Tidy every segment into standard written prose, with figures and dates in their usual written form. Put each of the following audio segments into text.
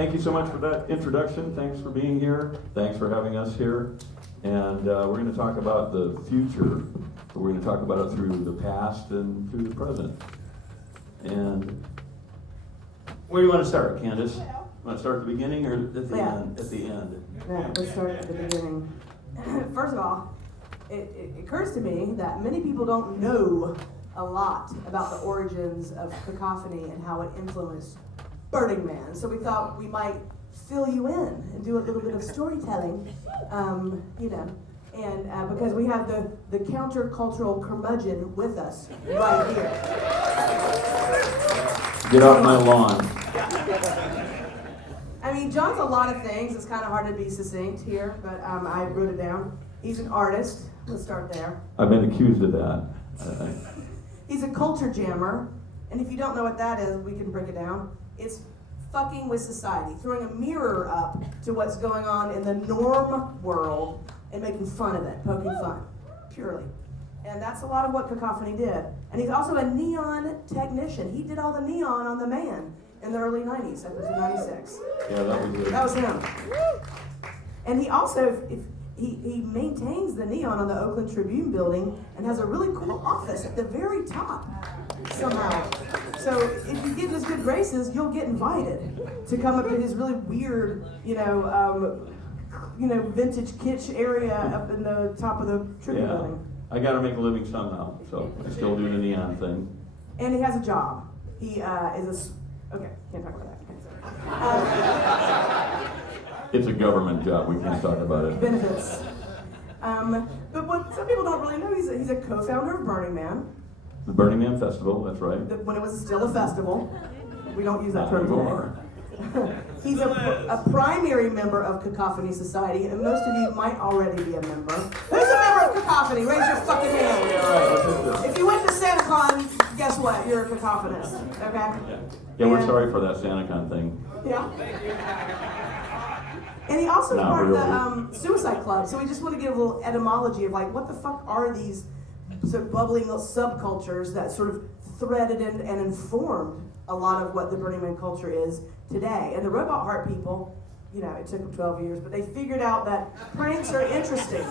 thank you so much for that introduction. Thanks for being here. Thanks for having us here. And we're going to talk about the future. We're going to talk about it through the past and through the present. And where do you want to start, Candace? Want to start at the beginning or at the end? At the end. Yeah, let's start at the beginning. First of all, it occurs to me that many people don't know a lot about the origins of cacophony and how it influenced Burning Man. So we thought we might fill you in and do a little bit of storytelling, and because we have the countercultural curmudgeon with us right here. Get off my lawn. I mean, John's a lot of things. It's kind of hard to be succinct here, but I wrote it down. He's an artist. Let's start there. I've been accused of that. He's a culture jammer, and if you don't know what that is, we can break it down. It's fucking with society, throwing a mirror up to what's going on in the norm world and making fun of it, poking fun, purely. And that's a lot of what Cacophony did. And he's also a neon technician. He did all the neon on the Man in the early 90s, up to 96. Yeah, that was him. And he also, he maintains the neon on the Oakland Tribune building and has a really cool office at the very top, somehow. So if you get in his good graces, you'll get invited to come up to his really weird, vintage kitsch area up in the top of the Tribune building. I got to make a living somehow, so I still do the neon thing. And he has a job. He okay, can't talk about that. It's a government job. We can't talk about it. Benefits. But what some people don't really know, he's a co-founder of Burning Man. The Burning Man Festival, that's right. When it was still a festival. We don't use that term anymore. He's a primary member of Cacophony Society, and most of you might already be a member. Who's a member of Cacophony? Raise your fucking hand. If you went to SantaCon, guess what? You're a cacophonist, okay? Yeah, we're sorry for that SantaCon thing. Yeah. And he also is part of the Suicide Club, so we just want to give a little etymology of like, what the fuck are these sort of bubbling little subcultures that sort of threaded and informed a lot of what the Burning Man culture is today. And the Robot Heart people, it took them 12 years, but they figured out that pranks are interesting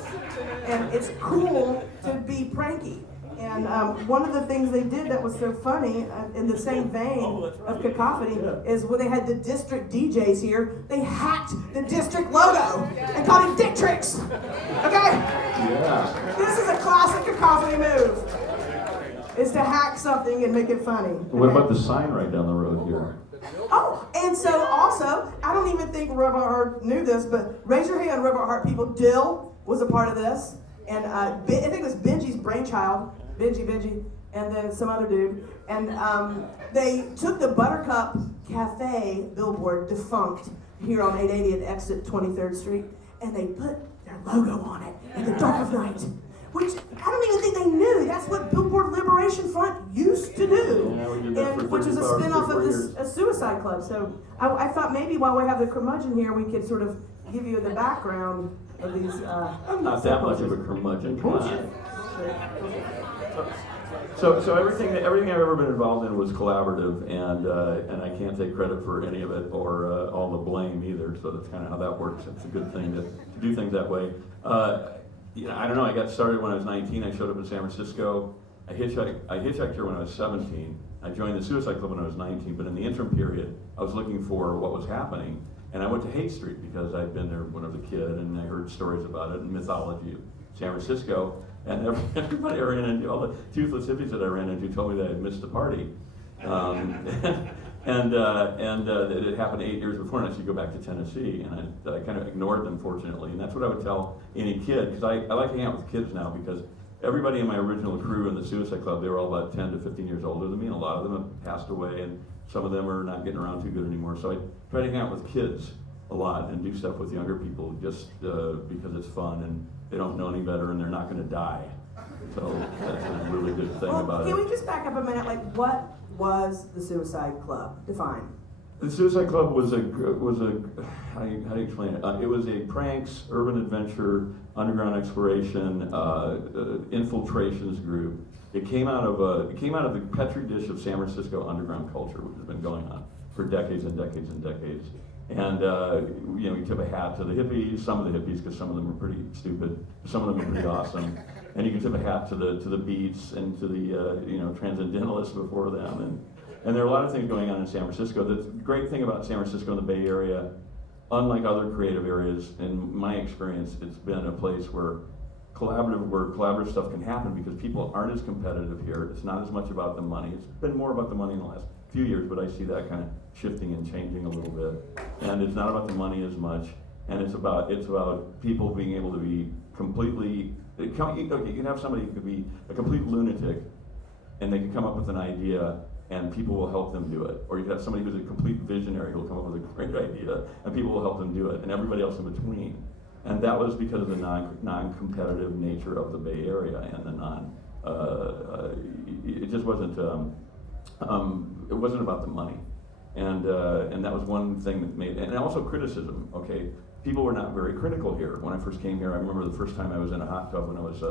and it's cool to be pranky. And one of the things they did that was so funny, in the same vein of Cacophony, is when they had the district DJs here, they hacked the district logo and called it Dick Tricks. Okay? Yeah. This is a classic Cacophony move, is to hack something and make it funny. What about the sign right down the road here? Oh, and so also, I don't even think Robot Heart knew this, but raise your hand, Robot Heart people. Dill was a part of this, and I think it was Benji's brainchild, Benji, and then some other dude, and they took the Buttercup Cafe billboard, defunct, here on 880 at exit 23rd Street, and they put their logo on it in the dark of night. Which I don't even think they knew. That's what Billboard Liberation Front used to do. Yeah, we did that for which is a spin-off of a Suicide Club. So I thought maybe while we have the curmudgeon here, we could sort of give you the background of these. I'm not that much of a curmudgeon. So everything I've ever been involved in was collaborative, and I can't take credit for any of it or all the blame either. So that's kind of how that works. It's a good thing to do things that way. I don't know, I got started when I was 19. I showed up in San Francisco. I hitchhiked here when I was 17. I joined the Suicide Club when I was 19, but in the interim period, I was looking for what was happening. And I went to Haight Street because I'd been there when I was a kid, and I heard stories about it and mythology of San Francisco. And everybody I ran into, all the toothless hippies that I ran into, told me that I had missed the party. And it happened 8 years before, and I should go back to Tennessee, and I kind of ignored them, fortunately. And that's what I would tell any kid, because I like to hang out with kids now, because everybody in my original crew in the Suicide Club, they were all about 10 to 15 years older than me, and a lot of them have passed away, and some of them are not getting around too good anymore. So I try to hang out with kids a lot and do stuff with younger people just because it's fun, and they don't know any better, and they're not going to die. So that's a really good thing about it. Can we just back up a minute? Like, what was the Suicide Club? Define. The Suicide Club was a how do you explain it? It was a pranks, urban adventure, underground exploration, infiltrations group. It came out of the petri dish of San Francisco underground culture, which has been going on for decades and decades and decades. And you know, you tip a hat to the hippies, some of the hippies, because some of them are pretty stupid, some of them are pretty awesome. And you can tip a hat to the Beats and to the you know, Transcendentalists before them. And there are a lot of things going on in San Francisco. The great thing about San Francisco and the Bay Area, unlike other creative areas, in my experience, it's been a place where collaborative stuff can happen because people aren't as competitive here. It's not as much about the money. It's been more about the money in the last few years, but I see that kind of shifting and changing a little bit. And it's not about the money as much, and it's about people being able to be completely. Okay, you can have somebody who could be a complete lunatic, and they can come up with an idea, and people will help them do it. Or you can have somebody who's a complete visionary who'll come up with a great idea, and people will help them do it, and everybody else in between. And that was because of the non-competitive nature of the Bay Area and the it just wasn't. It wasn't about the money, and that was one thing that made, and also criticism. Okay, people were not very critical here. When I first came here, I remember the first time I was in a hot tub when I was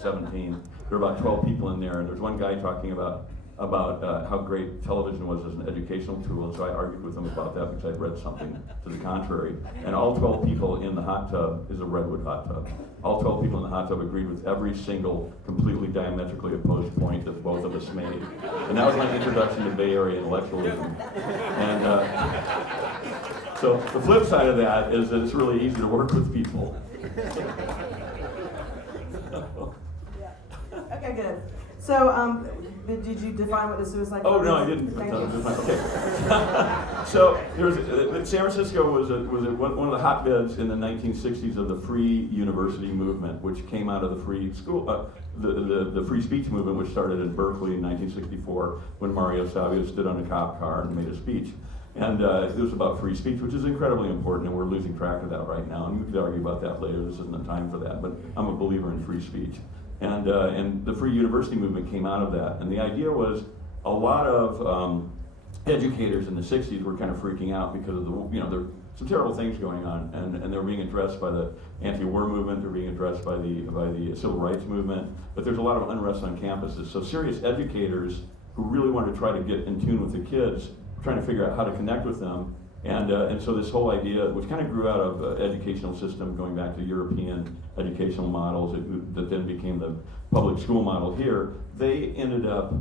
17. There were about 12 people in there, and there's one guy talking about how great television was as an educational tool, and so I argued with him about that because I'd read something to the contrary. And all 12 people in the hot tub is a redwood hot tub. All 12 people in the hot tub agreed with every single completely diametrically opposed point that both of us made. And that was my introduction to Bay Area intellectualism. And so the flip side of that is that it's really easy to work with people. Yeah. Okay, good. So, did you define what the suicide club is? Oh, no, I didn't. Thank No, you. okay. So, San Francisco was one of the hotbeds in the 1960s of the free university movement, which came out of the free school, the free speech movement, which started in Berkeley in 1964 when Mario Savio stood on a cop car and made a speech. And it was about free speech, which is incredibly important, and we're losing track of that right now. And we could argue about that later. This isn't the time for that, but I'm a believer in free speech. And the free university movement came out of that. And the idea was a lot of educators in the 60s were kind of freaking out because of there were some terrible things going on, and they were being addressed by the anti-war movement, they're being addressed by the civil rights movement, but there's a lot of unrest on campuses. So serious educators who really wanted to try to get in tune with the kids, trying to figure out how to connect with them. And so this whole idea, which kind of grew out of educational system, going back to European educational models that then became the public school model here, they ended up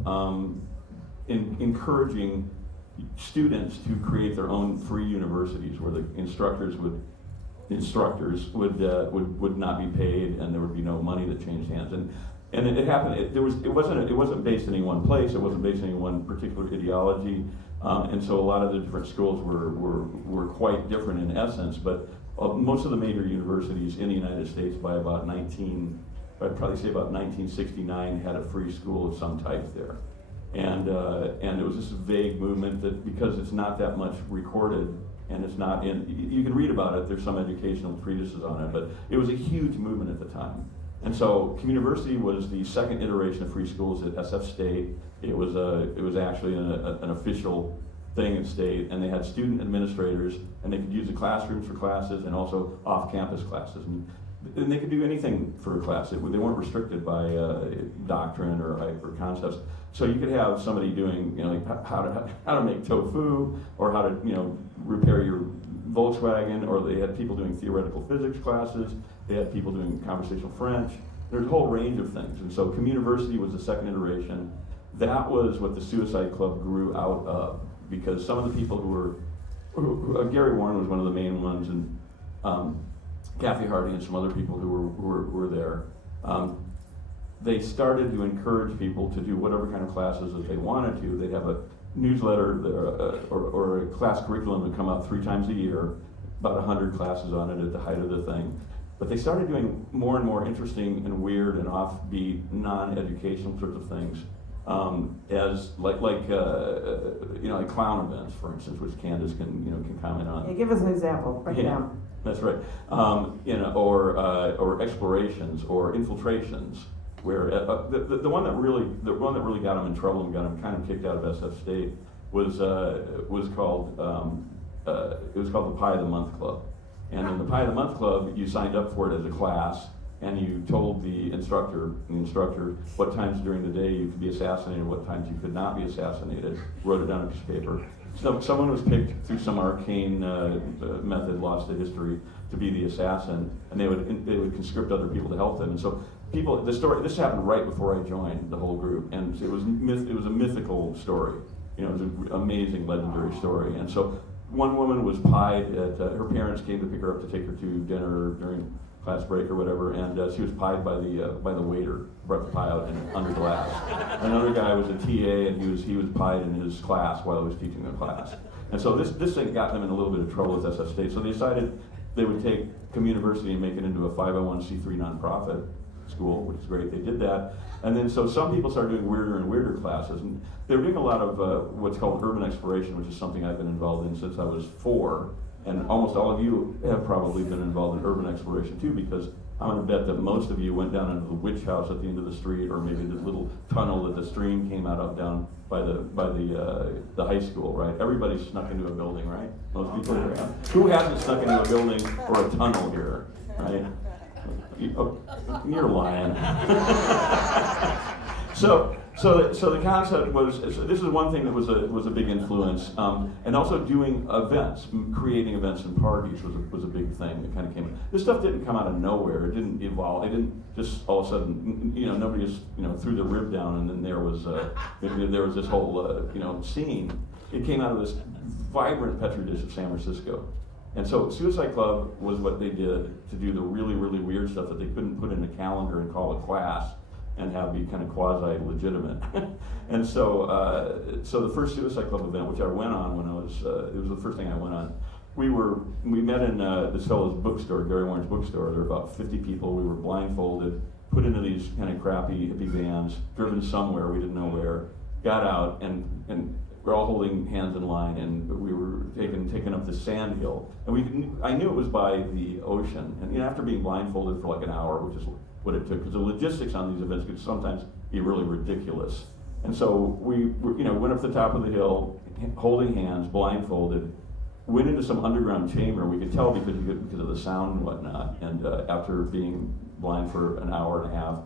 encouraging students to create their own free universities where the instructors would not be paid, and there would be no money that changed hands. And it happened. It wasn't based in any one place. It wasn't based in any one particular ideology. And so a lot of the different schools were quite different in essence. But most of the major universities in the United States by about I'd probably say about 1969 had a free school of some type there. And it was this vague movement that, because it's not that much recorded, and it's not you can read about it, there's some educational treatises on it, but it was a huge movement at the time. And so Communiversity was the second iteration of free schools at SF State. It was actually an official thing at State, and they had student administrators, and they could use the classrooms for classes and also off-campus classes. And they could do anything for a class. They weren't restricted by doctrine or concepts. So you could have somebody doing, like how to make tofu, or how to, repair your Volkswagen, or they had people doing theoretical physics classes. They had people doing conversational French. There's a whole range of things. And so Communiversity was the second iteration. That was what the Suicide Club grew out of, because some of the people Gary Warren was one of the main ones, and Kathy Hardy and some other people who were there. They started to encourage people to do whatever kind of classes that they wanted to. They'd have a newsletter or a class curriculum would come out 3 times a year, about 100 classes on it at the height of the thing. But they started doing more and more interesting and weird and offbeat, non-educational sorts of things, as like clown events, for instance, which Candace can comment on. Yeah, give us an example. Break it down. That's right. Or explorations or infiltrations, where the one that really got him in trouble and got him kind of kicked out of SF State was called the Pie of the Month Club. And in the Pie of the Month Club, you signed up for it as a class, and you told the instructor what times during the day you could be assassinated, what times you could not be assassinated, wrote it down on a piece of paper. So someone was picked through some arcane method, lost to history, to be the assassin, and they would conscript other people to help them. And so this happened right before I joined the whole group, and it was a mythical story. It was an amazing, legendary story. And so one woman was pied at, her parents came to pick her up to take her to dinner during class break or whatever, and she was pied by the waiter, brought the pie out under glass. Another guy was a TA, and he was pied in his class while he was teaching the class. And so this thing got them in a little bit of trouble with SF State. So they decided they would take Community University and make it into a 501c3 nonprofit school, which is great. They did that. And then so some people started doing weirder and weirder classes. And they were doing a lot of what's called urban exploration, which is something I've been involved in since I was 4. And almost all of you have probably been involved in urban exploration too, because I'm going to bet that most of you went down into the witch house at the end of the street, or maybe the little tunnel that the stream came out of down by the high school, right? Everybody snuck into a building, right? Most people here have. Who hasn't snuck into a building or a tunnel here, right? You're lying. So the concept was, this is one thing that was a big influence, and also doing events, creating events and parties was a big thing that kind of came. This stuff didn't come out of nowhere. It didn't evolve. It didn't just all of a sudden, nobody just threw the rib down and then there was this whole scene. It came out of this vibrant petri dish of San Francisco. And so Suicide Club was what they did to do the really, really weird stuff that they couldn't put in a calendar and call a class and have be kind of quasi-legitimate. And so the first Suicide Club event, which I went on when I was, it was the first thing I went on. We met in this fellow's bookstore, Gary Warren's bookstore. There were about 50 people. We were blindfolded, put into these kind of crappy hippie vans, driven somewhere, we didn't know where, got out, and we're all holding hands in line, and we were taking up this sand hill. And I knew it was by the ocean. And after being blindfolded for like an hour, which is what it took, because the logistics on these events could sometimes be really ridiculous. And so we went up the top of the hill, holding hands, blindfolded, went into some underground chamber. We could tell because of the sound and whatnot. And after being blind for an hour and a half,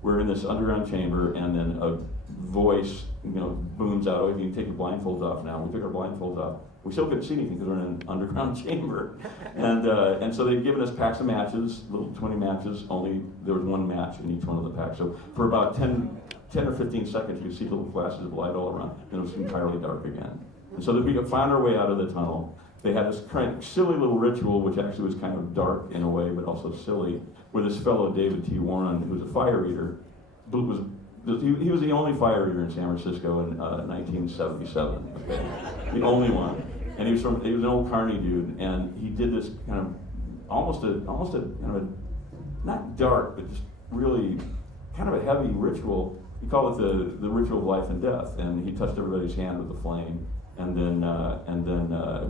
we're in this underground chamber, and then a voice, booms out, "Oh, you can take your blindfolds off now." We took our blindfolds off. We still couldn't see anything because we're in an underground chamber. And so they'd given us packs of matches, little 20 matches, only there was one match in each one of the packs. So for about 10 or 15 seconds, you could see little flashes of light all around, and it was entirely dark again. And so we could find our way out of the tunnel. They had this kind of silly little ritual, which actually was kind of dark in a way, but also silly, where this fellow, David T. Warren, who was a fire eater, he was the only fire eater in San Francisco in 1977, okay? The only one. And he was an old carny dude, and he did this kind of almost a kind of a, not dark, but just really kind of a heavy ritual. He called it the ritual of life and death, and he touched everybody's hand with the flame, and then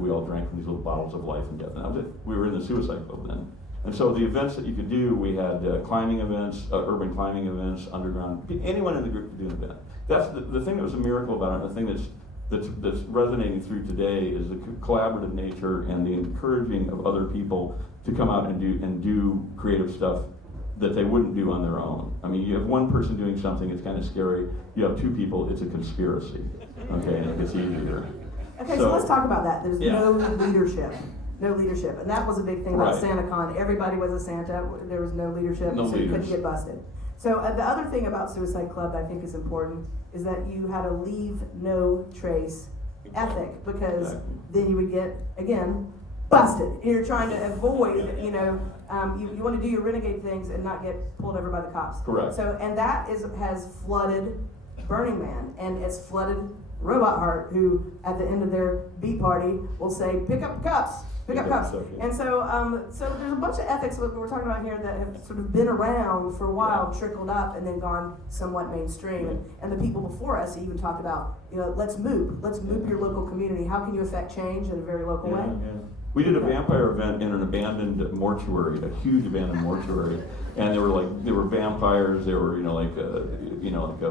we all drank from these little bottles of life and death, and that was it. We were in the Suicide Club then. And so the events that you could do, we had climbing events, urban climbing events, underground. Anyone in the group could do an event. That's the thing that was a miracle about it. The thing that's resonating through today is the collaborative nature and the encouraging of other people to come out and do creative stuff that they wouldn't do on their own. I mean, you have one person doing something, it's kind of scary. You have two people, it's a conspiracy. Okay, and it gets easier. Okay, so let's talk about that. There's no leadership. No leadership. And that was a big thing about SantaCon. Everybody was a Santa. There was no leadership, so you couldn't get busted. So the other thing about Suicide Club that I think is important is that you had a leave no trace ethic, because then you would get, again, busted. You're trying to avoid, you want to do your renegade things and not get pulled over by the cops. Correct. So, and that has flooded Burning Man, and it's flooded Robot Heart, who at the end of their beat party will say, "Pick up cups." Pick up cups. And so there's a bunch of ethics that we're talking about here that have sort of been around for a while, trickled up, and then gone somewhat mainstream. And the people before us even talked about, let's move your local community. How can you affect change in a very local way? Yeah. We did a vampire event in an abandoned mortuary, a huge abandoned mortuary, and there were vampires. There were like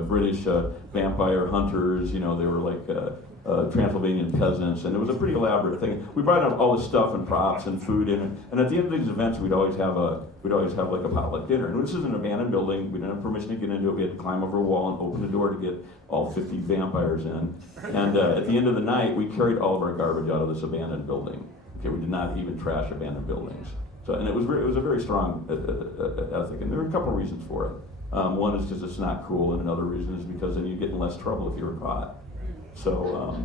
British vampire hunters. There were Transylvanian peasants, and it was a pretty elaborate thing. We brought up all the stuff and props and food in, and at the end of these events, we'd always have like a potluck dinner. And this is an abandoned building. We didn't have permission to get into it. We had to climb over a wall and open the door to get all 50 vampires in. And at the end of the night, we carried all of our garbage out of this abandoned building. Okay, we did not even trash abandoned buildings. So, and it was a very strong ethic, and there were a couple of reasons for it. One is because it's not cool, and another reason is because then you get in less trouble if you were caught. So,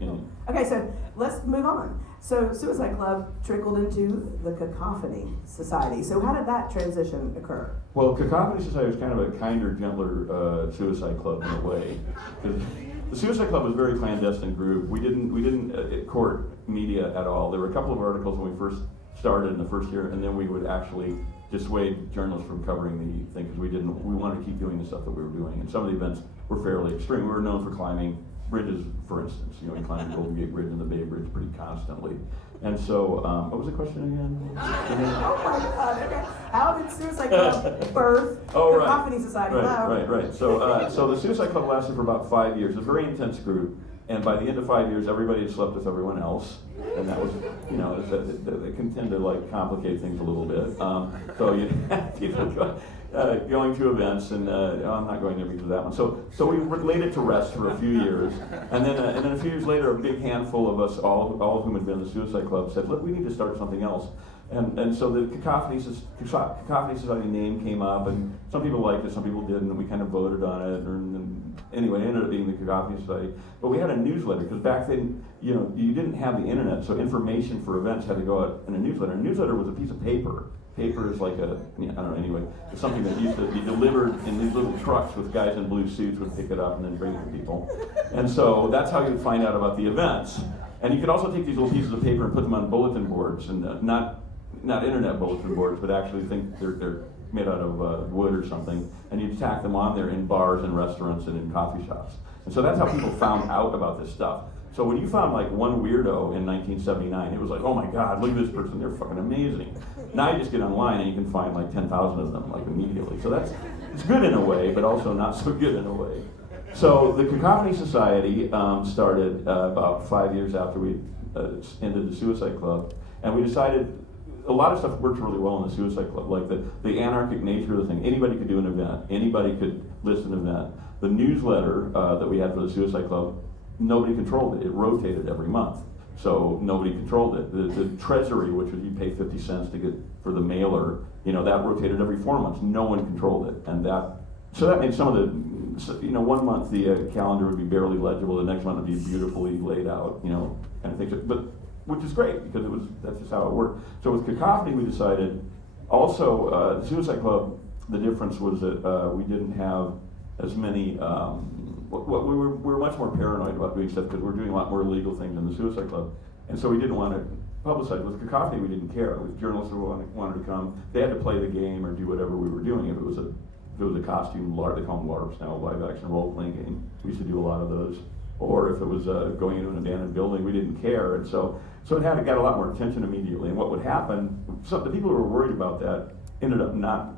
you know. Okay, so let's move on. So Suicide Club trickled into the Cacophony Society. So how did that transition occur? Well, Cacophony Society was kind of a kinder, gentler suicide club in a way. Because the Suicide Club was a very clandestine group. We didn't court media at all. There were a couple of articles when we first started in the first year, and then we would actually dissuade journalists from covering the thing because we wanted to keep doing the stuff that we were doing. And some of the events were fairly extreme. We were known for climbing bridges, for instance. You know, we climbed the Golden Gate Bridge and the Bay Bridge pretty constantly. And so, what was the question again? Oh my God, okay. How did Suicide Club birth Cacophony Society? Right. So the Suicide Club lasted for about 5 years. A very intense group. And by the end of 5 years, everybody had slept with everyone else. And that was, you know, it can tend to like complicate things a little bit. So you have people going to events, and I'm not going to because of that one. So we laid it to rest for a few years, and then a few years later, a big handful of us, all of whom had been in the Suicide Club, said, "Look, we need to start something else." And so the Cacophony Society name came up, and some people liked it, some people didn't, and we kind of voted on it. And anyway, it ended up being the Cacophony Society. But we had a newsletter, because back then, you know, you didn't have the internet, so information for events had to go out in a newsletter. A newsletter was a piece of paper. Paper is like I don't know, anyway, it's something that used to be delivered in these little trucks with guys in blue suits would pick it up and then bring it to people. And so that's how you would find out about the events. And you could also take these little pieces of paper and put them on bulletin boards, and not internet bulletin boards, but actually think they're made out of wood or something, and you'd tack them on there in bars and restaurants and in coffee shops. And so that's how people found out about this stuff. So when you found like one weirdo in 1979, it was like, oh my God, look at this person, they're fucking amazing. Now you just get online and you can find like 10,000 of them like immediately. So it's good in a way, but also not so good in a way. So the Cacophony Society started about 5 years after we ended the Suicide Club, and we decided a lot of stuff worked really well in the Suicide Club, like the anarchic nature of the thing. Anybody could do an event. Anybody could list an event. The newsletter that we had for the Suicide Club, nobody controlled it. It rotated every month, so nobody controlled it. The treasury, which was you pay 50 cents to get for the mailer, you know, that rotated every 4 months. No one controlled it, and that made some of the, you know, 1 month the calendar would be barely legible. The next month would be beautifully laid out, you know, kind of things. But which is great because that's just how it worked. So with Cacophony, we decided also the Suicide Club. The difference was that we didn't have as many. We were much more paranoid about doing stuff because we're doing a lot more illegal things in the Suicide Club, and so we didn't want to publicize. With Cacophony, we didn't care. With journalists who wanted to come, they had to play the game or do whatever we were doing. If it was a costume LARP, they call them LARPs now, live action role playing game. We used to do a lot of those. Or if it was going into an abandoned building, we didn't care, and so it got a lot more attention immediately. And what would happen? So the people who were worried about that ended up not.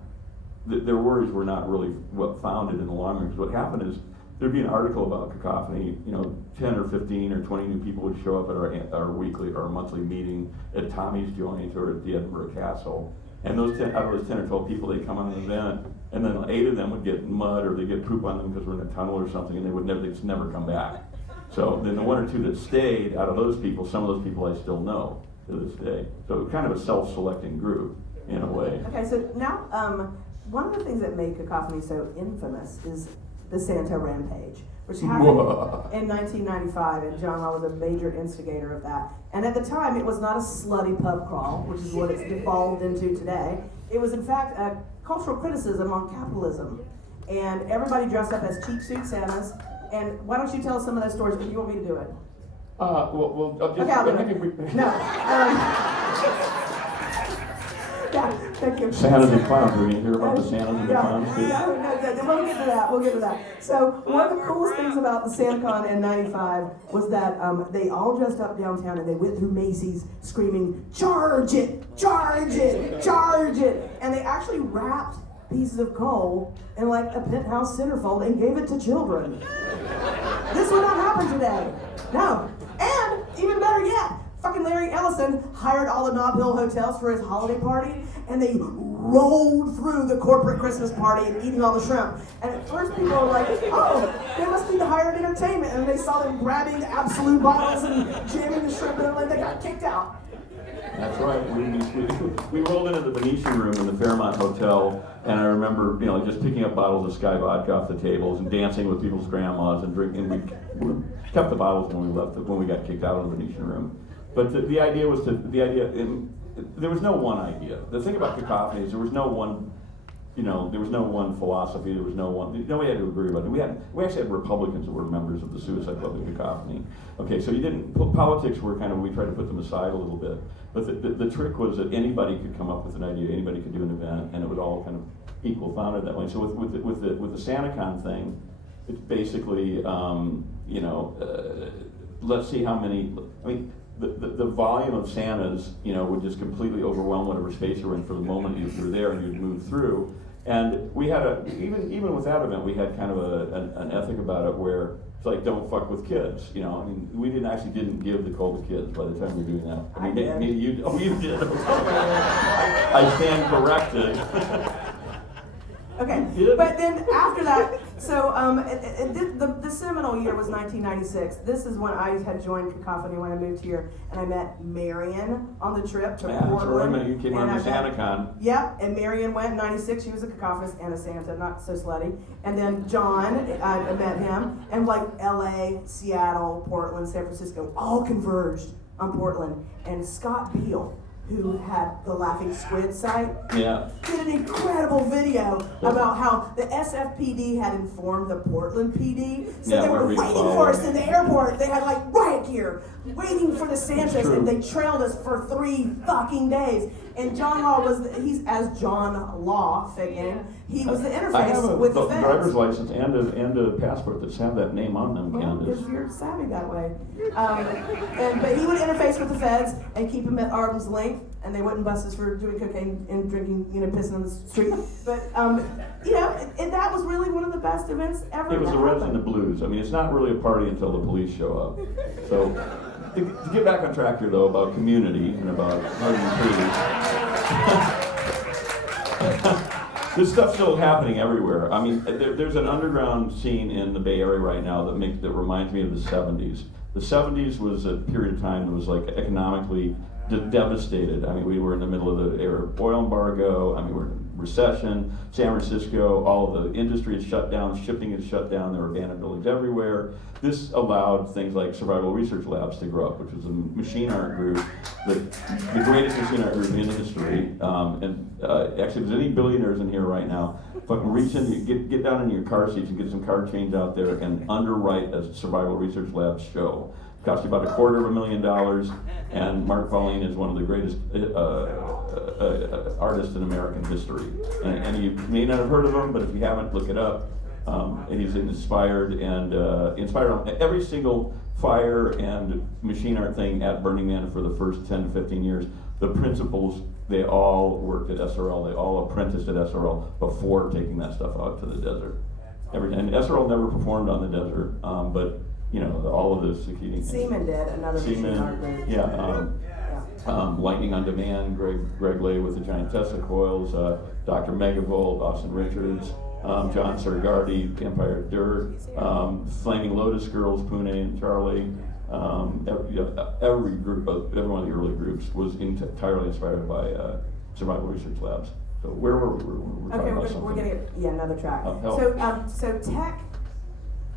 Their worries were not really founded in the long run. Because what happened is there'd be an article about Cacophony. You know, 10 or 15 or 20 new people would show up at our weekly or monthly meeting at Tommy's Joint or at the Edinburgh Castle. And out of those 10 or 12 people, they'd come on an event, and then 8 of them would get mud or they'd get poop on them because we're in a tunnel or something, and they'd just never come back. So then the 1 or 2 that stayed, out of those people, some of those people I still know to this day. So kind of a self-selecting group in a way. Okay, so now one of the things that made Cacophony so infamous is the Santa Rampage, which happened in 1995, and JohnLaw was a major instigator of that. And at the time, it was not a slutty pub crawl, which is what it's devolved into today. It was, in fact, a cultural criticism on capitalism. And everybody dressed up as cheap suit Santas. And why don't you tell us some of those stories? If you want me to do it. Well, I'll just, okay, I'll do it. No. Yeah, thank you. Santas and clowns. Are we going to hear about the Santas and the clowns? We'll get to that. We'll get to that. So one of the coolest things about the SantaCon in '95 was that they all dressed up downtown and they went through Macy's screaming, "Charge it! Charge it! Charge it!" And they actually wrapped pieces of coal in like a penthouse centerfold and gave it to children. This would not happen today. No. And even better yet, fucking Larry Ellison hired all the Nob Hill hotels for his holiday party, and they rolled through the corporate Christmas party and eating all the shrimp. And at first people were like, oh, they must be the hired entertainment. And they saw them grabbing absolute bottles and jamming the shrimp, and they got kicked out. That's right. We rolled into the Venetian room in the Fairmont Hotel, and I remember, just picking up bottles of Sky vodka off the tables and dancing with people's grandmas and drinking. We kept the bottles when we left, when we got kicked out of the Venetian room. But the idea was there was no one idea. The thing about cacophony is there was no one, there was no one philosophy. There was no one. Nobody had to agree about it. We actually had Republicans that were members of the Suicide Club and Cacophony. Okay, so politics were we tried to put them aside a little bit. But the trick was that anybody could come up with an idea, anybody could do an event, and it would all kind of equal founded that way. So with the SantaCon thing, it's basically let's see how many. The volume of Santas, would just completely overwhelm whatever space you were in for the moment you were there, and you'd move through. And we had even with that event, we had kind of an ethic about it where it's like, don't fuck with kids. We didn't give the coal to kids by the time we were doing that. I did. Maybe you did. Oh, you did. I stand corrected. Okay, but then after that, so the seminal year was 1996. This is when I had joined Cacophony when I moved here, and I met Marion on the trip to Portland. So you came on the SantaCon. Yep, and Marion went in 96. She was a cacophonist and a Santa, not so slutty. And then John, I met him, and LA, Seattle, Portland, San Francisco, all converged on Portland. And Scott Beal, who had the Laughing Squid site, did an incredible video about how the SFPD had informed the Portland PD, so they were waiting for us in the airport. They had riot gear, waiting for the Santas, and they trailed us for 3 fucking days. And JohnLaw he's as JohnLaw, fake name. He was the interface with the feds. I have a driver's license and a passport that have that name on them, Candace. Because you're savvy that way. But he would interface with the feds and keep them at arm's length, and they wouldn't bust us for doing cocaine and drinking, pissing on the street. But and that was really one of the best events ever. It was the Reds and the Blues. It's not really a party until the police show up. So to get back on track here, though, about community and about hugging trees. This stuff's still happening everywhere. There's an underground scene in the Bay Area right now that reminds me of the 70s. The 70s was a period of time that was economically devastated. We were in the middle of the Arab oil embargo. We were in recession. San Francisco, all of the industry is shut down, shipping is shut down. There were abandoned buildings everywhere. This allowed things like Survival Research Labs to grow up, which was a machine art group, the greatest machine art group in history. Actually, if there's any billionaires in here right now, fucking reach in, get down in your car seats and get some car change out there and underwrite a Survival Research Labs show. It cost you about $250,000, and Mark Pauline is one of the greatest artists in American history. And you may not have heard of him, but if you haven't, look it up. And he's inspired on every single fire and machine art thing at Burning Man for the first 10 to 15 years. The principals, they all worked at SRL. They all apprenticed at SRL before taking that stuff out to the desert. And SRL never performed on the desert, but all of this. Seaman did, another machine art group. Lightning on Demand, Greg Lay with the giant Tesla coils, Dr. Megavolt, Austin Richards, John Sergardi, Empire Dirt, Flaming Lotus Girls, Pune and Charlie. Every group, every one of the early groups was entirely inspired by Survival Research Labs. So where were we? We're getting another track. So tech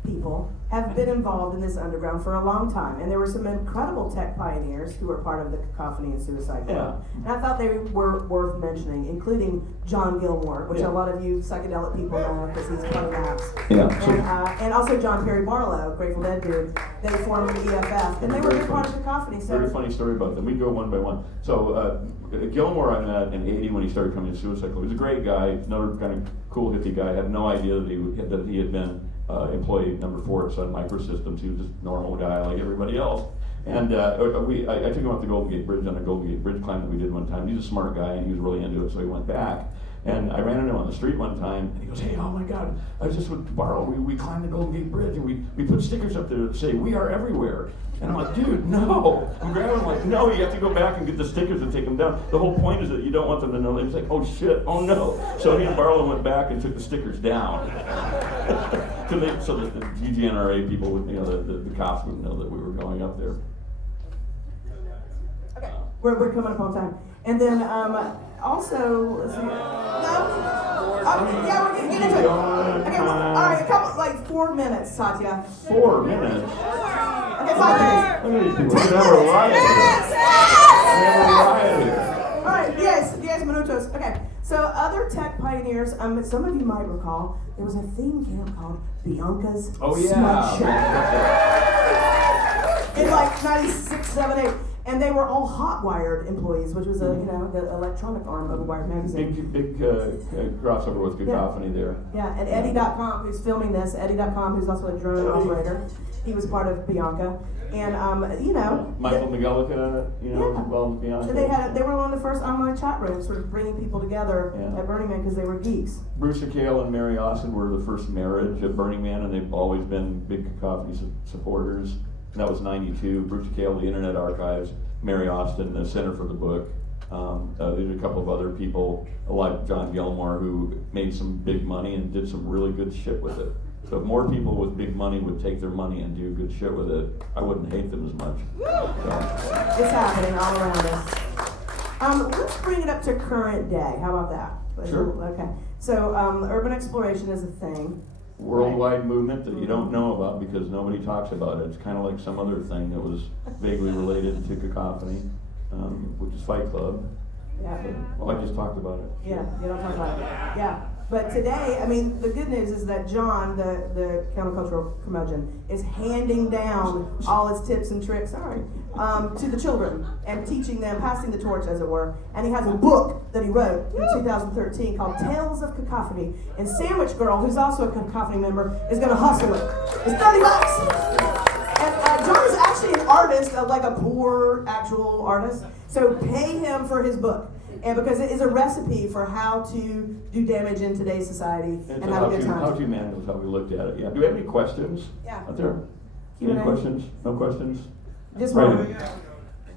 people have been involved in this underground for a long time, and there were some incredible tech pioneers who were part of the Cacophony and Suicide Club. And I thought they were worth mentioning, including John Gilmore, which a lot of you psychedelic people know because he's part of that. And also John Perry Barlow, Grateful Dead dude. They formed the EFF, and they were a big part of Cacophony. So very funny story about them. We go one by one. So Gilmore I met in '80 when he started coming to Suicide Club. He was a great guy, another kind of cool hippie guy. I had no idea that he had been employee number 4 at Sun Microsystems. He was just a normal guy like everybody else. And I took him up the Golden Gate Bridge on a Golden Gate Bridge climb that we did one time. He's a smart guy and he was really into it, so he went back. And I ran into him on the street one time, and he goes, "Hey, oh my God, I was just with Barlow. We climbed the Golden Gate Bridge, and we put stickers up there that say, 'We are everywhere.'" And I'm like, "Dude, no." I'm grabbing him like, "No, you have to go back and get the stickers and take them down. The whole point is that you don't want them to know." He's like, "Oh shit, oh no." So he and Barlow went back and took the stickers down. So that the GGNRA people would, the cops would know that we were going up there. Okay, we're coming up on time. And then also, let's see. No? Yeah, we're getting into it. Okay, well, all right, a couple, like 4 minutes, Satya. 4 minutes? Okay, 5 minutes. We're gonna have a riot here. All right, yes, minutos. Okay, so other tech pioneers, some of you might recall, there was a theme camp called Bianca's Smut Shop. In like 96, 7, 8. And they were all Hotwired employees, which was the electronic arm of a Wired magazine. Big crossover with Cacophony there. Yeah, and Eddie.com, who's filming this, Eddie.com, who's also a drone operator, he was part of Bianca. And, Michael McGillicuddy, was involved with Bianca. They were one of the first online chat rooms, sort of bringing people together at Burning Man because they were geeks. Bruce Akale and Mary Austin were the first marriage at Burning Man, and they've always been big Cacophony supporters. And that was 92. Bruce Akale, the Internet Archives, Mary Austin, the Center for the Book. There's a couple of other people, like John Gilmore, who made some big money and did some really good shit with it. So if more people with big money would take their money and do good shit with it, I wouldn't hate them as much. So. It's happening all around us. Let's bring it up to current day. How about that? Sure. Okay. So urban exploration is a thing. Worldwide movement that you don't know about because nobody talks about it. It's kind of like some other thing that was vaguely related to Cacophony, which is Fight Club. Yeah. Well, I just talked about it. Yeah, you don't talk about it. Yeah. But today, the good news is that John, the countercultural curmudgeon, is handing down all his tips and tricks, to the children and teaching them, passing the torch, as it were. And he has a book that he wrote in 2013 called Tales of Cacophony. And Sandwich Girl, who's also a Cacophony member, is going to hustle it. It's $30. And John is actually an artist, like a poor actual artist. So pay him for his book. And because it is a recipe for how to do damage in today's society and have a good time. How-to manual is how we looked at it. Yeah. Do we have any questions out there? Q&A? Any questions? No questions? This right. one.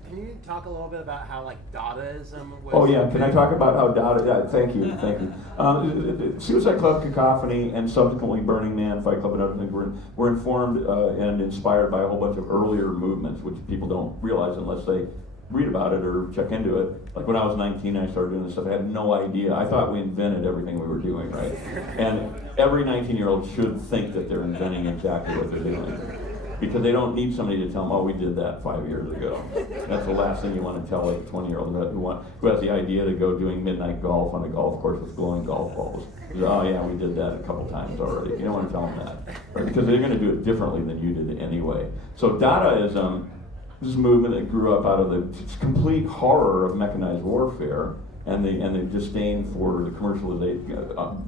Can you talk a little bit about how Dadaism was... Oh yeah, can I talk about how Dada... Yeah, thank you. Suicide Club, Cacophony, and subsequently Burning Man, Fight Club, and other things were informed and inspired by a whole bunch of earlier movements, which people don't realize unless they read about it or check into it. Like when I was 19, I started doing this stuff. I had no idea. I thought we invented everything we were doing, right? And every 19-year-old should think that they're inventing exactly what they're doing. Because they don't need somebody to tell them, "Oh, we did that 5 years ago." That's the last thing you want to tell like a 20-year-old who has the idea to go doing midnight golf on a golf course with glowing golf balls. "Oh yeah, we did that a couple times already." You don't want to tell them that, right? Because they're going to do it differently than you did anyway. So Dadaism, this movement that grew up out of the complete horror of mechanized warfare and the disdain for the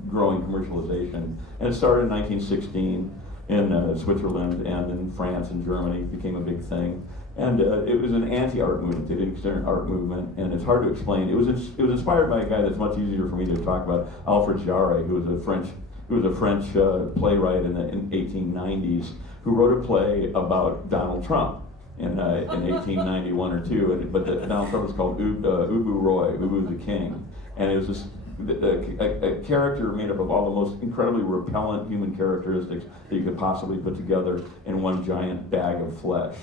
growing commercialization. And it started in 1916 in Switzerland and in France and Germany. It became a big thing. And it was an anti-art movement. They didn't consider an art movement, and it's hard to explain. It was inspired by a guy that's much easier for me to talk about, Alfred Jarre, who was a French playwright in the 1890s, who wrote a play about Donald Trump in 1891 or two. But Donald Trump was called Ubu Roy, Ubu the King, and it was this a character made up of all the most incredibly repellent human characteristics that you could possibly put together in one giant bag of flesh.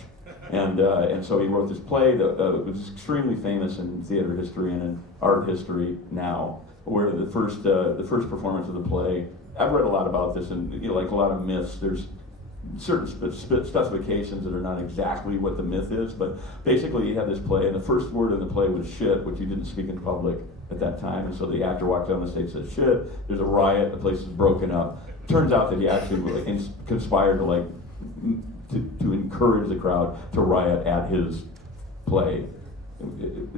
And so he wrote this play that was extremely famous in theater history and in art history now, where the first performance of the play, I've read a lot about this, and like a lot of myths, there's certain specifications that are not exactly what the myth is, but basically you have this play, and the first word in the play was shit, which you didn't speak in public at that time, and so the actor walks down the stage and says, "Shit, there's a riot, the place is broken up." Turns out that he actually conspired to encourage the crowd to riot at his play.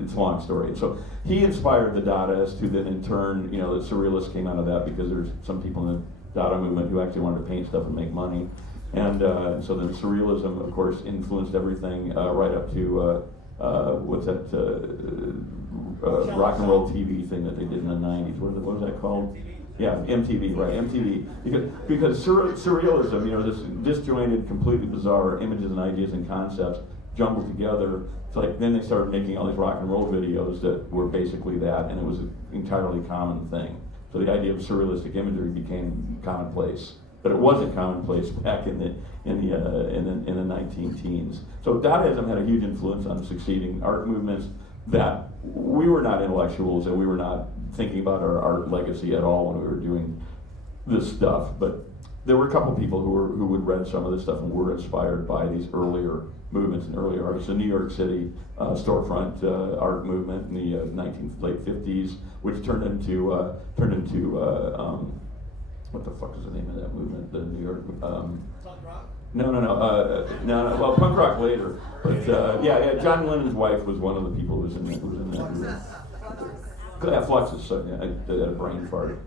It's a long story. So he inspired the Dadaists, who then in turn, the Surrealists came out of that because there's some people in the Dada movement who actually wanted to paint stuff and make money. And so then Surrealism, of course, influenced everything right up to what's that, rock and roll TV thing that they did in the 90s. What was that called? Yeah, MTV, right, MTV. Because surrealism, this disjointed, completely bizarre images and ideas and concepts jumbled together. It's like then they started making all these rock and roll videos that were basically that, and it was an entirely common thing. So the idea of surrealistic imagery became commonplace, but it wasn't commonplace back in the 19 teens. So Dadaism had a huge influence on succeeding art movements that we were not intellectuals and we were not thinking about our art legacy at all when we were doing this stuff. But there were a couple people who would read some of this stuff and were inspired by these earlier movements and earlier artists. The New York City storefront art movement in the late 50s, which turned into what the fuck is the name of that movement? The New York. Punk rock? No. Well, punk rock later, but yeah. John Lennon's wife was one of the people who was in that movement. Yeah, Fluxus. So, yeah, I had a brain fart.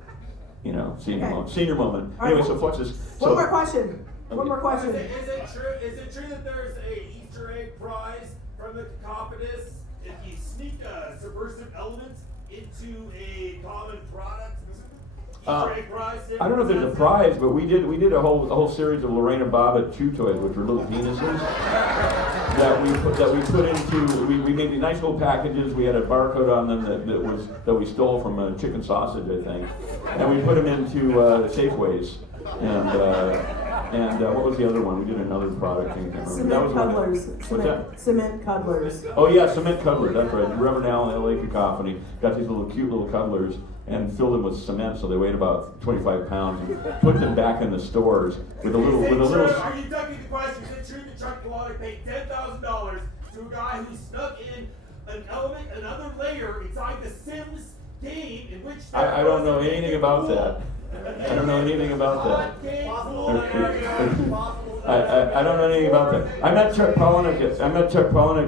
Senior moment. All right, Anyway, so Fluxus. One more question. Okay. One more question. Is it true that there's a Easter egg prize from the cacophonous if you sneak a subversive element into a common product? Easter egg prize? I don't know if there's a prize, but we did a whole series of Lorena Bobbitt chew toys, which were little penises that we put into. We made these nice little packages. We had a barcode on them that we stole from a chicken sausage, I think, and we put them into Safeways. And what was the other one? We did another product. I can't remember. That was Cuddlers. What's that? Cement cuddlers. Oh yeah, cement cuddlers. That's right. Reverend Allen, LA Cacophony, got these cute little cuddlers and filled them with cement so they weighed about 25 pounds. And put them back in the stores with a little. Are you ducking the question? Is it true that Chuck Palahniuk paid $10,000 to a guy who snuck in an element, another layer inside the Sims game in which I don't know anything about that. I don't know anything about that. I don't know anything about that. I met Chuck Palahniuk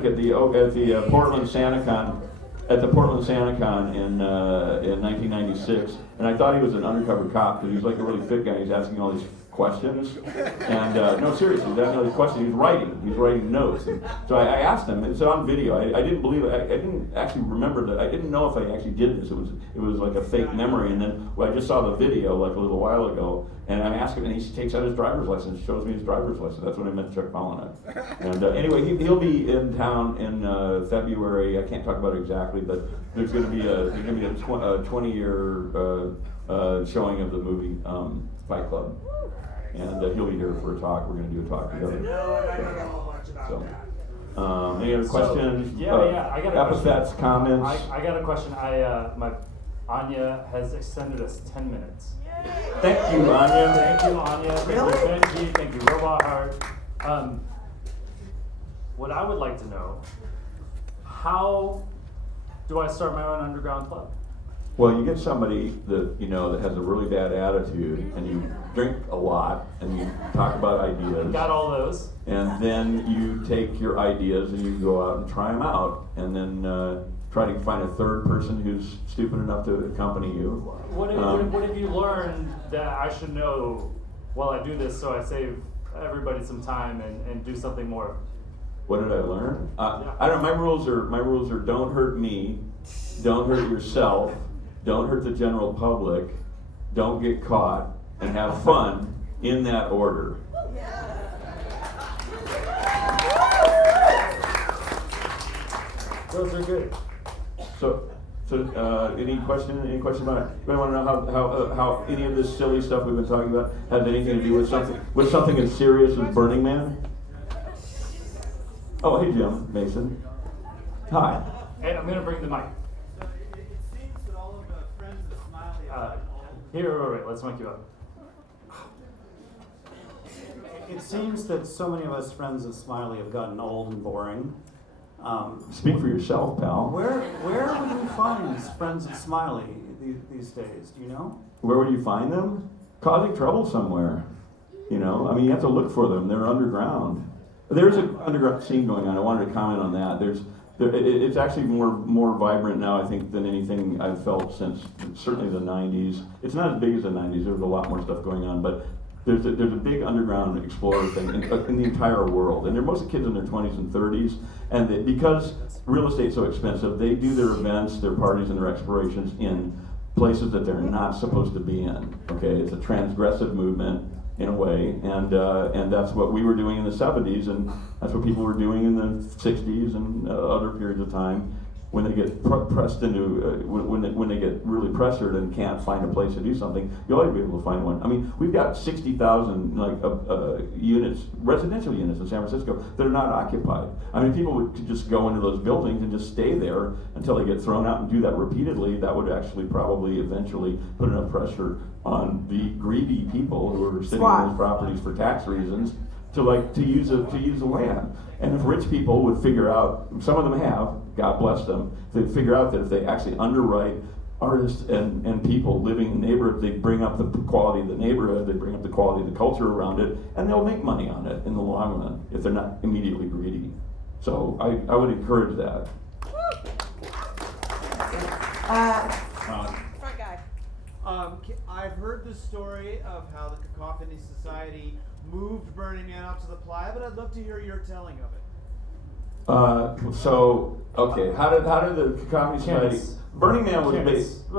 at the Portland SantaCon in 1996, and I thought he was an undercover cop because he was like a really fit guy. He's asking all these questions, and no, seriously, he's asking all these questions. He's writing notes. And so I asked him. It's on video. I didn't believe it. I didn't actually remember that. I didn't know if I actually did this. It was like a fake memory. And then I just saw the video like a little while ago, and I asked him, and he takes out his driver's license, shows me his driver's license. That's when I met Chuck Palahniuk. And anyway, he'll be in town in February. I can't talk about it exactly, but there's going to be a 20-year showing of the movie Fight Club. And he'll be here for a talk. We're going to do a talk together. No, I don't know much about that. Any other questions? I got a epithets, question. comments. I got a question. My Anya has extended us 10 minutes. Thank you, Anya. Thank you, Anya. Thank Really? you, Benji. Thank you, Robot Heart. What I would like to know, how do I start my own underground club? Well, you get somebody that that has a really bad attitude, and you drink a lot, and you talk about ideas. Got all those. And then you take your ideas and you go out and try them out, and then try to find a third person who's stupid enough to accompany you. What have you learned that I should know while I do this, so I save everybody some time and do something more? What did I learn? I don't. My rules are don't hurt me, don't hurt yourself, don't hurt the general public, don't get caught, and have fun in that order. Those are good. So any question about it? You want to know how any of this silly stuff we've been talking about has anything to do with something as serious as Burning Man? Oh, hey Jim Mason. Hi. Hey, I'm gonna bring the mic. So it seems that all of the friends of Smiley are Here, wait, let's mic you up. It seems that so many of us friends of Smiley have gotten old and boring. Speak for yourself, pal. Where would we find friends of Smiley these days? Do you know? Where would you find them? Causing trouble somewhere. You have to look for them. They're underground. There's an underground scene going on. I wanted to comment on that. It's actually more vibrant now, I think, than anything I've felt since certainly the 90s. It's not as big as the 90s. There was a lot more stuff going on, but there's a big underground explorer thing in the entire world, and they're mostly kids in their 20s and 30s, and because real estate's so expensive, they do their events, their parties, and their explorations in places that they're not supposed to be in. Okay, it's a transgressive movement in a way, and that's what we were doing in the 70s, and that's what people were doing in the 60s and other periods of time. When they get pressed into, when they get really pressured and can't find a place to do something, you'll always be able to find one. I mean, we've got 60,000 units, residential units in San Francisco that are not occupied. I mean, people would just go into those buildings and just stay there until they get thrown out, and do that repeatedly. That would actually probably eventually put enough pressure on the greedy people who are sitting on those properties for tax reasons to use the land. And if rich people would figure out, some of them have, God bless them, they'd figure out that if they actually underwrite artists and people living in the neighborhood, they bring up the quality of the neighborhood, they bring up the quality of the culture around it, and they'll make money on it in the long run if they're not immediately greedy. So I would encourage that. Front guy. I've heard the story of how the Cacophony Society moved Burning Man out to the playa, but I'd love to hear your telling of it. Okay, how did the Cacophony Society? Candace. Burning Man was Candace, based.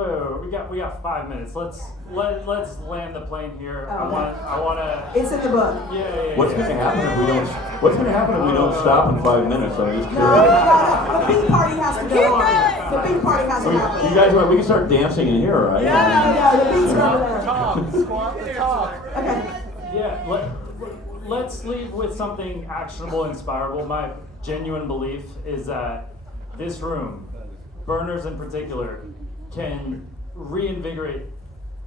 we got 5 minutes. Let's land the plane here. Oh. I wanna. It's in the book. Yeah. What's going to happen if we don't? What's going to happen if we don't stop in 5 minutes? I'm just No, curious. the big party has to go on. The big party has to happen. You guys, we can start dancing in here, right? Yeah, the beats are over there. Talk, squat the talk. Okay. Yeah. Let's leave with something actionable, inspirable. My genuine belief is that this room, burners in particular, can reinvigorate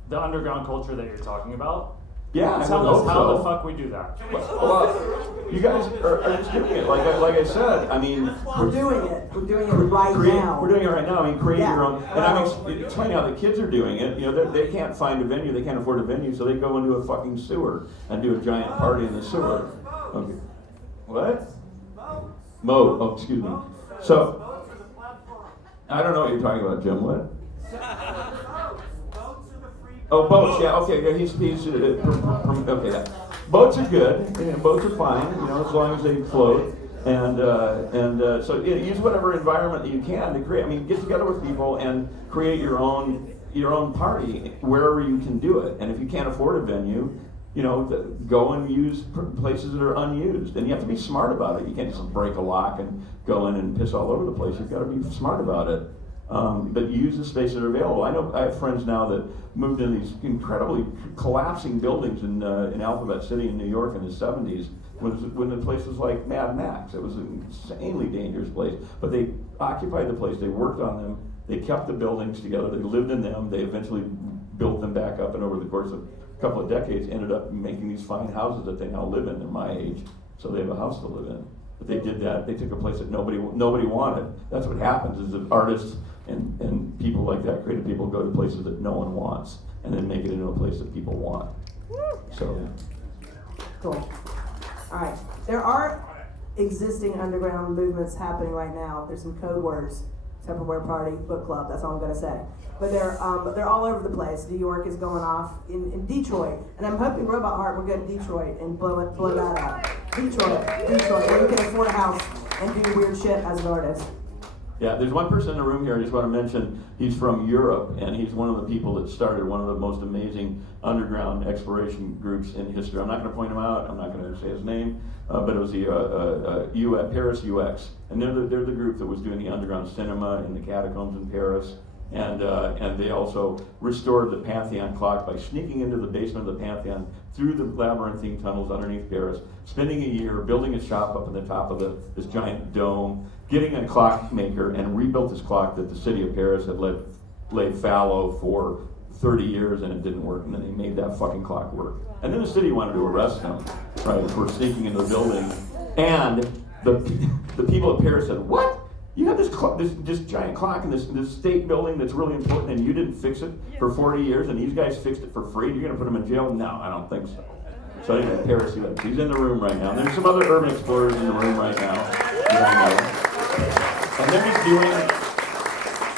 the underground culture that you're talking about. Yeah, I Tell would us hope how so. the fuck we do that. Well, you guys are just doing it. Like I said, I mean, We're doing it. We're doing it right now. We're doing it right now. I mean, create Yeah. your own. And I'm explaining how the kids are doing it. You know, they can't find a venue. They can't afford a venue, so they go into a fucking sewer and do a giant party in the sewer. Okay. What? Moat. Oh, excuse me. So, I don't know what you're talking about, Jim. What? Oh, boats. Yeah. Okay. Yeah, he's okay. Yeah. Boats are good. Yeah, boats are fine. You know, as long as they float. And so use whatever environment that you can to create. I mean, get together with people and create your own party wherever you can do it. And if you can't afford a venue, you know, go and use places that are unused. And you have to be smart about it. You can't just break a lock and go in and piss all over the place. You've got to be smart about it. But use the spaces that are available. I know I have friends now that moved in these incredibly collapsing buildings in Alphabet City in New York in the 70s when the place was like Mad Max. It was an insanely dangerous place. But they occupied the place, they worked on them, they kept the buildings together, they lived in them, they eventually built them back up, and over the course of a couple of decades ended up making these fine houses that they now live in. They're my age, so they have a house to live in. But they did that, they took a place that nobody wanted. That's what happens is that artists and people like that, creative people, go to places that no one wants and then make it into a place that people want. So, Cool. All right. There are existing underground movements happening right now. There's some code words: Tupperware Party, Book Club. That's all I'm gonna say. But they're all over the place. New York is going off in Detroit, and I'm hoping Robot Heart will go to Detroit and blow that up. Detroit, where you can afford a house and do weird shit as an artist. yeah, there's one person in the room here I just want to mention. He's from Europe, and he's one of the people that started one of the most amazing underground exploration groups in history. I'm not going to point him out. I'm not going to say his name, but it was the Paris UX, and they're the group that was doing the underground cinema in the catacombs in Paris. And they also restored the Pantheon clock by sneaking into the basement of the Pantheon through the labyrinthine tunnels underneath Paris, spending a year building a shop up in the top of this giant dome, getting a clockmaker, and rebuilt this clock that the city of Paris had laid fallow for 30 years, and it didn't work, and then they made that fucking clock work. And then the city wanted to arrest them, right, for sneaking into the building, and the people of Paris said, "What? You have this giant clock in this state building that's really important, and you didn't fix it for 40 years, and these guys fixed it for free. You're going to put them in jail?" No, I don't think so. So anyway, Paris, he's in the room right now. There's some other urban explorers in the room right now that I know. And they're just doing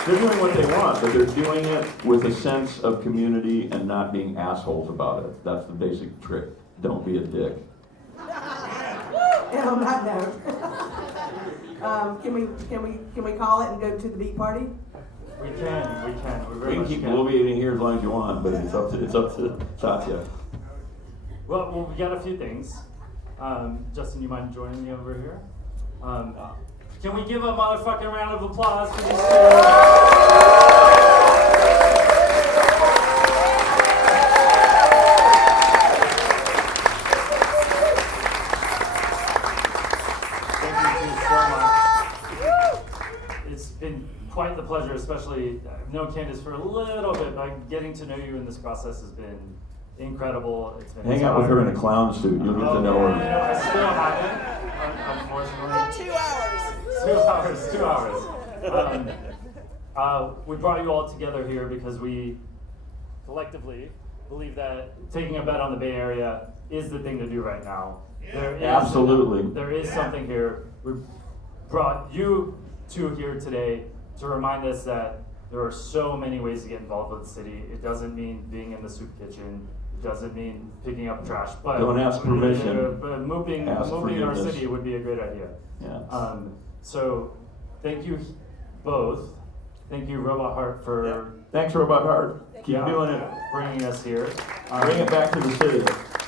They're doing what they want, but they're doing it with a sense of community and not being assholes about it. That's the basic trick. Don't be a dick. And on that note, can we call it and go to the beat party? We can. We We very can much keep can. bloviating here as long as you want, but it's up to Satya. Well, we got a few things. Justin, you mind joining me over here? Can we give a motherfucking round of applause for these two? Thank you two so much. It's been quite the pleasure, especially I've known Candace for a little bit, but getting to know you in this process has been incredible. It's been Hang out with her in a clown suit. You'll get to know You her. know, I still haven't, unfortunately. 2 hours. 2 hours. We brought you all together here because we collectively believe that taking a bet on the Bay Area is the thing to do right now. There is Absolutely. There is something here. We brought you two here today to remind us that there are so many ways to get involved with the city. It doesn't mean being in the soup kitchen. It doesn't mean picking up trash. But Don't ask permission. But moving Ask our forgiveness. city would be a great idea. Yeah. So thank you both. Thank you, Robot Heart, for Thanks, Robot Heart. Keep yeah, doing it. bringing us here. Bring it back to the city.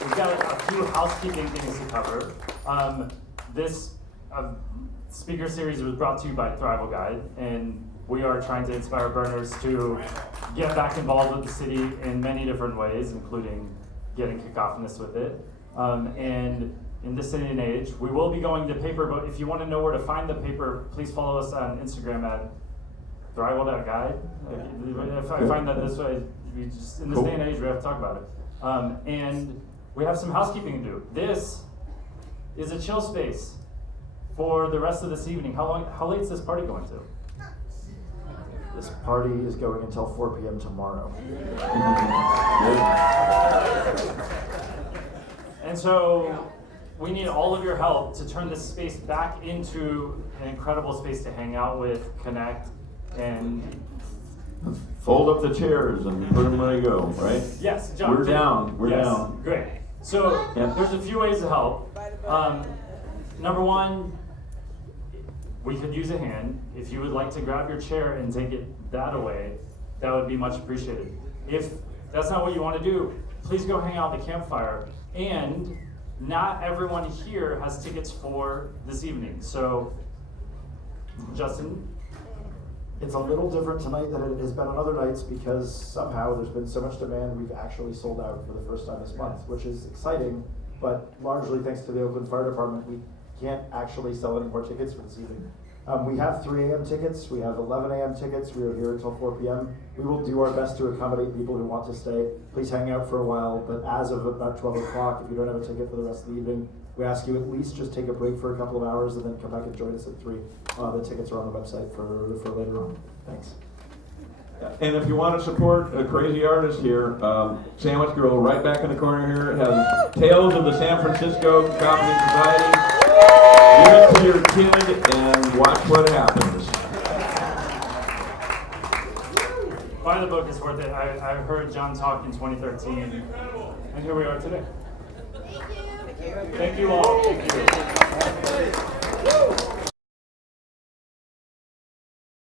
We've got a few housekeeping things to cover. This speaker series was brought to you by Thrival Guide, and we are trying to inspire burners to get back involved with the city in many different ways, including getting cacophonous with it. And in this day and age, we will be going to paper, but if you want to know where to find the paper, please follow us on Instagram at Thrival.guide. If I find that this way, we just, in this Cool. day and age, we have to talk about it. And we have some housekeeping to do. This is a chill space for the rest of this evening. How late is this party going to? This party is going until 4 p.m. tomorrow. And so we need all of your help to turn this space back into an incredible space to hang out with, connect, and Fold up the chairs and put them where they go, right? yes, John. We're down. We're yes, down. Great. So Yeah. there's a few ways to help. Number one, we could use a hand. If you would like to grab your chair and take it that away, that would be much appreciated. If that's not what you want to do, please go hang out at the campfire. And not everyone here has tickets for this evening. So, Justin, It's a little different tonight than it has been on other nights because somehow there's been so much demand, we've actually sold out for the first time this month, which is exciting, but largely thanks to the Oakland Fire Department, we can't actually sell any more tickets for this evening. We have 3 a.m. tickets, we have 11 a.m. tickets, we are here until 4 p.m. We will do our best to accommodate people who want to stay. Please hang out for a while, but as of about 12 o'clock, if you don't have a ticket for the rest of the evening, we ask you at least just take a break for a couple of hours and then come back and join us at 3. The tickets are on the website for later on. Thanks. And if you want to support a crazy artist here, Sandwich Girl, right back in the corner here, has Tales of the San Francisco Comedy Society. Give it to your kid and watch what happens. buy the book, it's worth it. I heard John talk in 2013, and here we are today. Thank you all. Thank you.